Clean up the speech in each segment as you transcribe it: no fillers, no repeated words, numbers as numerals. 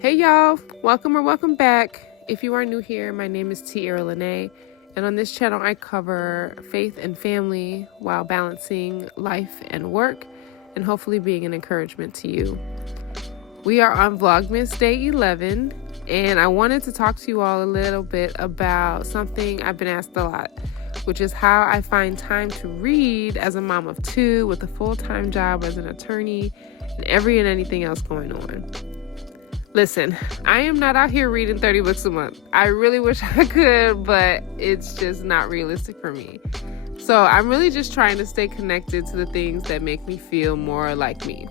Hey y'all, welcome or welcome back. If you are new here, my name is Tierra Lene, and on this channel I cover faith and family while balancing life and work, and hopefully being an encouragement to you. We are on VLOGMAS day 11, and I wanted to talk to you all a little bit about something I've been asked a lot, which is how I find time to read as a mom of two with a full-time job as an attorney and every and anything else going on. Listen, I am not out here reading 30 books a month. I really wish I could, but it's just not realistic for me. So I'm really just trying to stay connected to the things that make me feel more like me.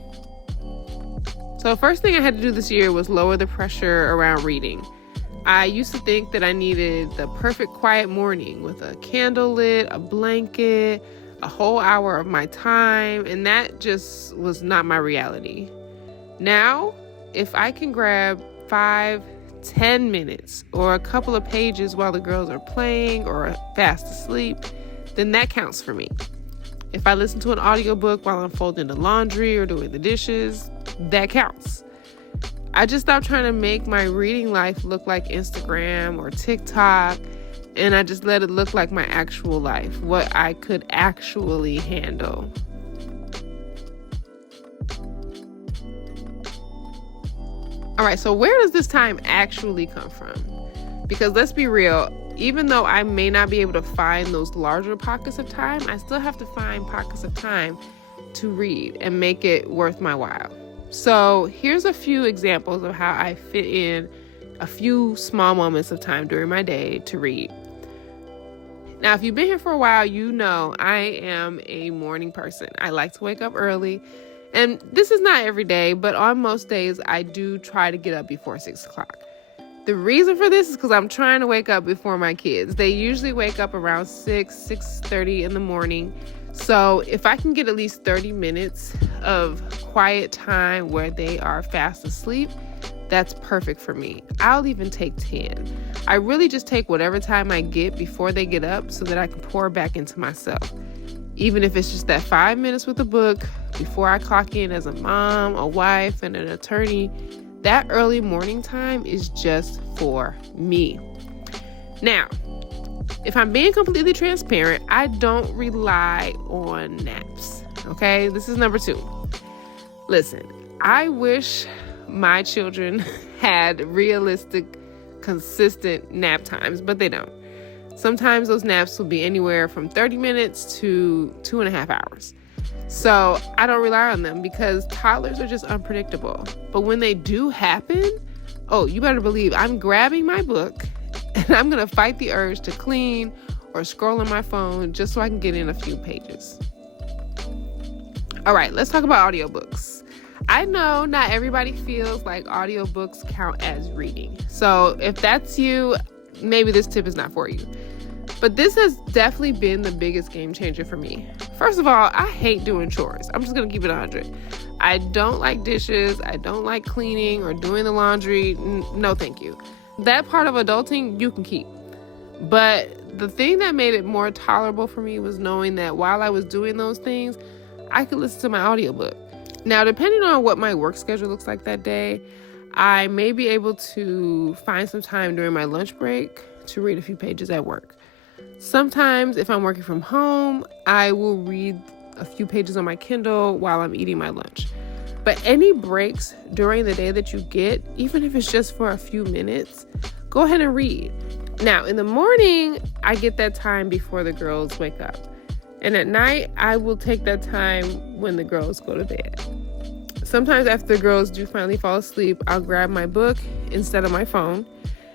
So the first thing I had to do this year was lower the pressure around reading. I used to think that I needed the perfect quiet morning with a candle lit, a blanket, a whole hour of my time, and that just was not my reality. Now, if I can grab 5-10 minutes or a couple of pages while the girls are playing or fast asleep, then that counts for me. If I listen to an audiobook while I'm folding the laundry or doing the dishes, that counts. I just stopped trying to make my reading life look like Instagram or TikTok, and I just let it look like my actual life, what I could actually handle. All right, so where does this time actually come from? Because let's be real, even though I may not be able to find those larger pockets of time, I still have to find pockets of time to read and make it worth my while. So here's a few examples of how I fit in a few small moments of time during my day to read. Now, if you've been here for a while, you know I am a morning person. I like to wake up early. And this is not every day, but on most days, I do try to get up before 6 o'clock. The reason for this is because I'm trying to wake up before my kids. They usually wake up around 6:30 in the morning. So if I can get at least 30 minutes of quiet time where they are fast asleep, that's perfect for me. I'll even take 10. I really just take whatever time I get before they get up so that I can pour back into myself. Even if it's just that 5 minutes with a book before I clock in as a mom, a wife, and an attorney, that early morning time is just for me. Now, if I'm being completely transparent, I don't rely on naps, okay? This is number 2. Listen, I wish my children had realistic, consistent nap times, but they don't. Sometimes those naps will be anywhere from 30 minutes to 2.5 hours. So I don't rely on them because toddlers are just unpredictable. But when they do happen, oh, you better believe I'm grabbing my book and I'm going to fight the urge to clean or scroll on my phone just so I can get in a few pages. All right, let's talk about audiobooks. I know not everybody feels like audiobooks count as reading. So if that's you, maybe this tip is not for you. But this has definitely been the biggest game changer for me. First of all, I hate doing chores. I'm just going to keep it 100. I don't like dishes. I don't like cleaning or doing the laundry. No, thank you. That part of adulting, you can keep. But the thing that made it more tolerable for me was knowing that while I was doing those things, I could listen to my audiobook. Now, depending on what my work schedule looks like that day, I may be able to find some time during my lunch break to read a few pages at work. Sometimes, if I'm working from home, I will read a few pages on my Kindle while I'm eating my lunch. But any breaks during the day that you get, even if it's just for a few minutes, go ahead and read. Now, in the morning, I get that time before the girls wake up. And at night, I will take that time when the girls go to bed. Sometimes after the girls do finally fall asleep, I'll grab my book instead of my phone.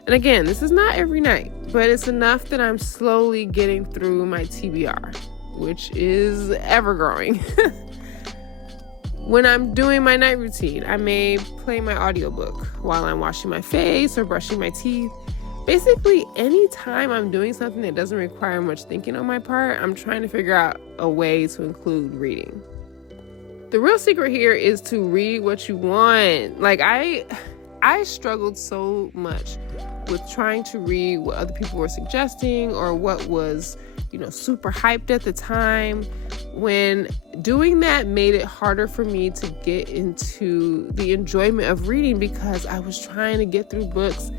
And again, this is not every night, but it's enough that I'm slowly getting through my TBR, which is ever growing. When I'm doing my night routine, I may play my audiobook while I'm washing my face or brushing my teeth. Basically, anytime I'm doing something that doesn't require much thinking on my part, I'm trying to figure out a way to include reading. The real secret here is to read what you want. Like I struggled so much with trying to read what other people were suggesting or what was super hyped at the time, when doing that made it harder for me to get into the enjoyment of reading because I was trying to get through books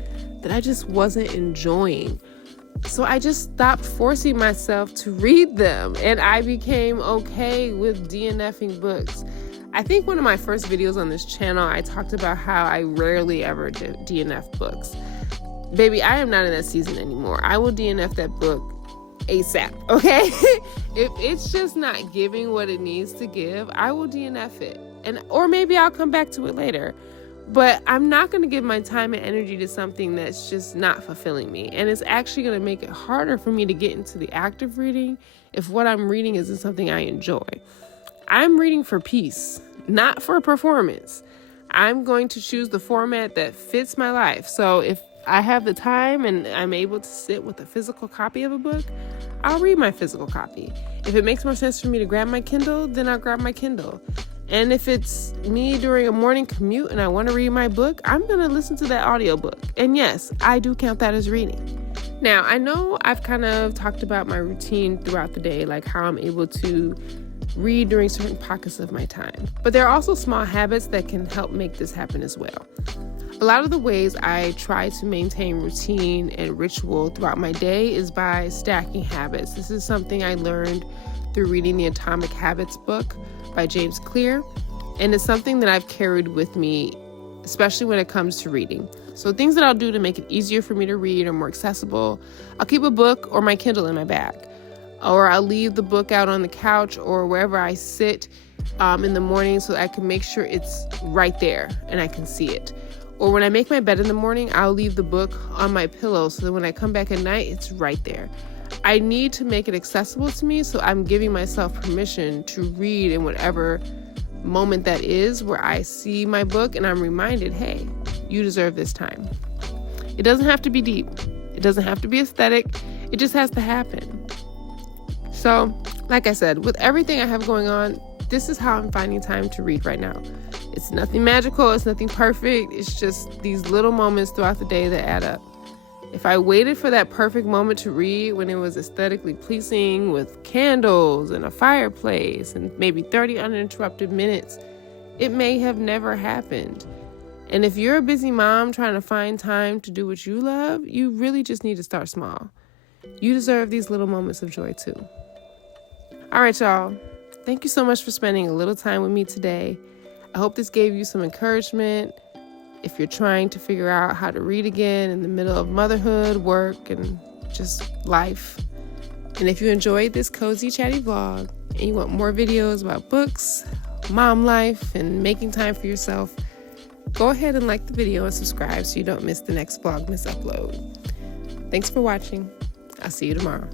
that I just wasn't enjoying. So I just stopped forcing myself to read them, and I became okay with DNFing books. I think one of my first videos on this channel, I talked about how I rarely ever DNF books. Baby, I am not in that season anymore. I will DNF that book ASAP, okay? If it's just not giving what it needs to give, I will DNF it. Or maybe I'll come back to it later. But I'm not going to give my time and energy to something that's just not fulfilling me. And it's actually going to make it harder for me to get into the act of reading if what I'm reading isn't something I enjoy. I'm reading for peace, not for performance. I'm going to choose the format that fits my life. So if I have the time and I'm able to sit with a physical copy of a book, I'll read my physical copy. If it makes more sense for me to grab my Kindle, then I'll grab my Kindle. And if it's me during a morning commute and I want to read my book, I'm going to listen to that audiobook. And yes, I do count that as reading. Now, I know I've kind of talked about my routine throughout the day, like how I'm able to read during certain pockets of my time. But there are also small habits that can help make this happen as well. A lot of the ways I try to maintain routine and ritual throughout my day is by stacking habits. This is something I learned through reading the Atomic Habits book by James Clear, and it's something that I've carried with me, especially when it comes to reading. So things that I'll do to make it easier for me to read or more accessible, I'll keep a book or my Kindle in my bag, or I'll leave the book out on the couch or wherever I sit in the morning so I can make sure it's right there and I can see it. Or when I make my bed in the morning, I'll leave the book on my pillow so that when I come back at night, it's right there. I need to make it accessible to me, so I'm giving myself permission to read in whatever moment that is where I see my book and I'm reminded, hey, you deserve this time. It doesn't have to be deep. It doesn't have to be aesthetic. It just has to happen. So, like I said, with everything I have going on, this is how I'm finding time to read right now. It's nothing magical. It's nothing perfect. It's just these little moments throughout the day that add up. If I waited for that perfect moment to read when it was aesthetically pleasing with candles and a fireplace and maybe 30 uninterrupted minutes, it may have never happened. And if you're a busy mom trying to find time to do what you love, you really just need to start small. You deserve these little moments of joy too. All right, y'all. Thank you so much for spending a little time with me today. I hope this gave you some encouragement if you're trying to figure out how to read again in the middle of motherhood, work, and just life. And if you enjoyed this cozy, chatty vlog and you want more videos about books, mom life, and making time for yourself, go ahead and like the video and subscribe so you don't miss the next VLOGMAS upload. Thanks for watching. I'll see you tomorrow.